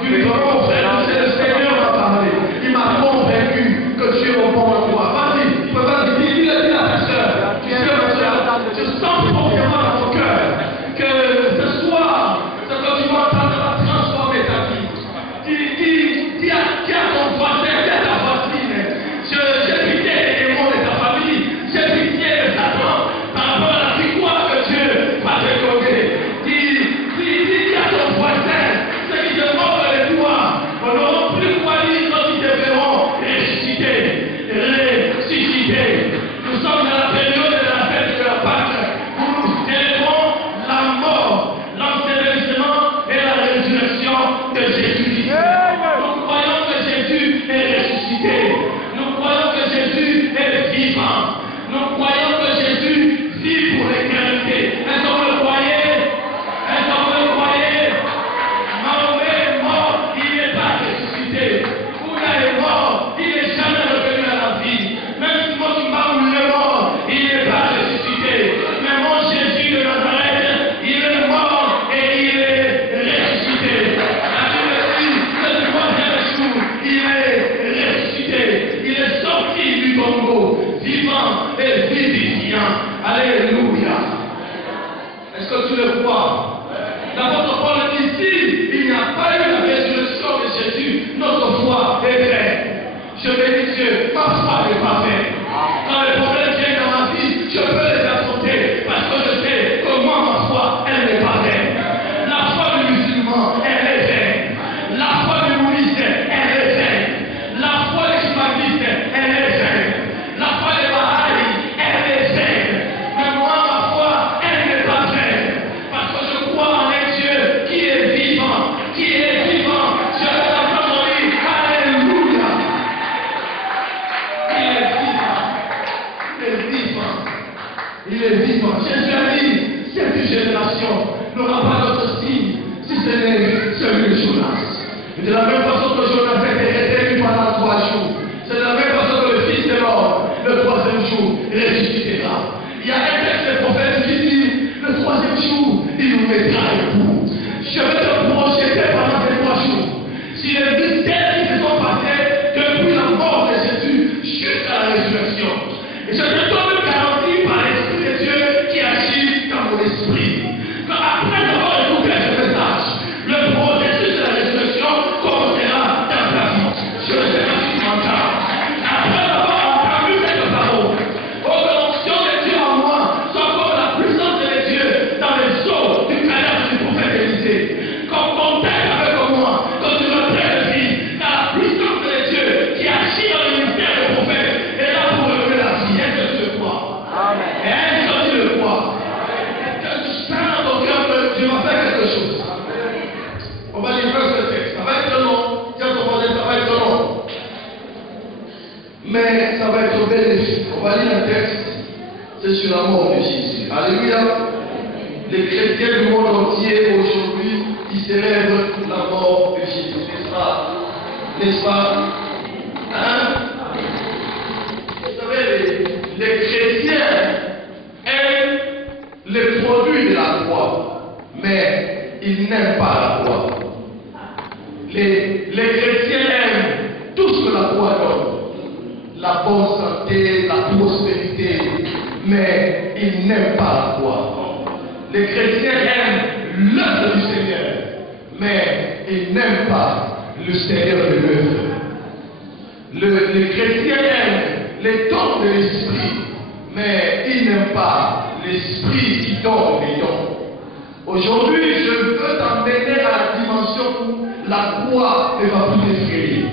Tu lui dis, mon frère, c'est le Seigneur m'a parlé. Il m'a convaincu que tu es au bon endroit. Vas-y, vas-y, dis à ta soeur. Tu sais, ma soeur, je sens profondément dans ton cœur que ce soir, ce que tu vas entendre va transformer ta vie. Dis à ton voisin, dis à ta voisine, j'ai pitié des démons de ta famille, j'ai pitié de Satan par rapport à la victoire que Dieu va te donner. Dis à ton voisin, ceux qui te moquent de toi, on n'aura plus quoi dire quand ils te verront ressusciter. Nous sommes dans la période de la fête de la Pâque où nous célébrons la mort, l'ensevelissement et la résurrection de Jésus-Christ. Nous croyons que Jésus est ressuscité. Nous croyons que Jésus est vivant. Nous croyons que Jésus vit pour l'éternité. Est-ce que vous le croyez? Est-ce que vous le croyez? Mahomet est mort, il n'est pas ressuscité. Bouddha est mort, il n'est jamais revenu à la vie. Même si mon Imam est mort, il n'est pas ressuscité. Mais mon Jésus de Nazareth, il est mort et il est ressuscité. La Bible dit que le troisième jour, il est ressuscité. Il est sorti du tombeau, vivant et vivifiant. Alléluia. Est-ce que tu le crois? L'apôtre Paul dit ici, il n'y a pas eu la résurrection de Jésus, notre foi est vaine. Je bénis Dieu, ma foi n'est pas vaine. Quand les problèmes viennent dans ma vie, je peux les affronter parce que je sais que moi, ma foi, elle n'est pas vaine. La foi du musulman, elle est vaine. La foi du bouddhiste, elle est vaine. La foi des islamistes, elle est vaine. La foi des Bahaïs, elle est vaine. Mais moi, ma foi, elle n'est pas vaine. Parce que je crois en un Dieu qui est vivant, qui est vivant. Je vais entendre dire Alléluia. Il est vivant. Il est vivant. Il est vivant. Jésus a dit, cette génération n'aura pas d'autre signe si ce n'est celui de Jonas. Et de la même façon que Jonas a été retenu pendant 3 jours, c'est de la même façon que le Fils de l'homme, le 3e jour, ressuscitera. Il y a un texte de prophète qui dit, le 3e jour, il nous mettra debout. Je vais te projeter pendant ces 3 jours. Si les mystères qui se sont passés depuis la mort de Jésus jusqu'à la résurrection. Et je te donne une garantie par l'Esprit de Dieu qui agit dans mon esprit. Qu'après avoir écouté ce message, le processus de la résurrection commencera dans ta vie. Je ne sais pas si tu m'entends. Après avoir entendu cette parole, oh, que l'onction de Dieu en moi soit comme la puissance de Dieu dans les eaux du cadavre du prophète Élisée. Comme contact avec moi, quand tu me prêtes de vie, dans la puissance de Dieu qui agit dans le ministère du prophète est là pour relever la vie. Est-ce que tu le crois? Est-ce que tu le crois? Que tu sens dans ton cœur que tu vas faire quelque chose. On va lire ce texte. Ça va être long. Tiens ton voisin, ça va être long. Mais ça va être bénéfique. On va lire un texte. C'est sur la mort de Jésus. Alléluia. Les chrétiens du monde entier aujourd'hui, ils célèbrent la mort de Jésus. N'est-ce pas? N'est-ce pas? Hein? Vous savez, les chrétiens aiment les produits de la croix, mais ils n'aiment pas la croix. Les chrétiens aiment tout ce que la croix donne. La bonne santé, la prospérité, mais ils n'aiment pas la croix. Les chrétiens aiment l'œuvre du Seigneur, mais ils n'aiment pas le Seigneur de l'œuvre. Les chrétiens aiment les dons de l'Esprit, mais ils n'aiment pas l'Esprit qui donne les dons. Aujourd'hui, je veux t'emmener à la dimension où la croix ne va plus effrayer.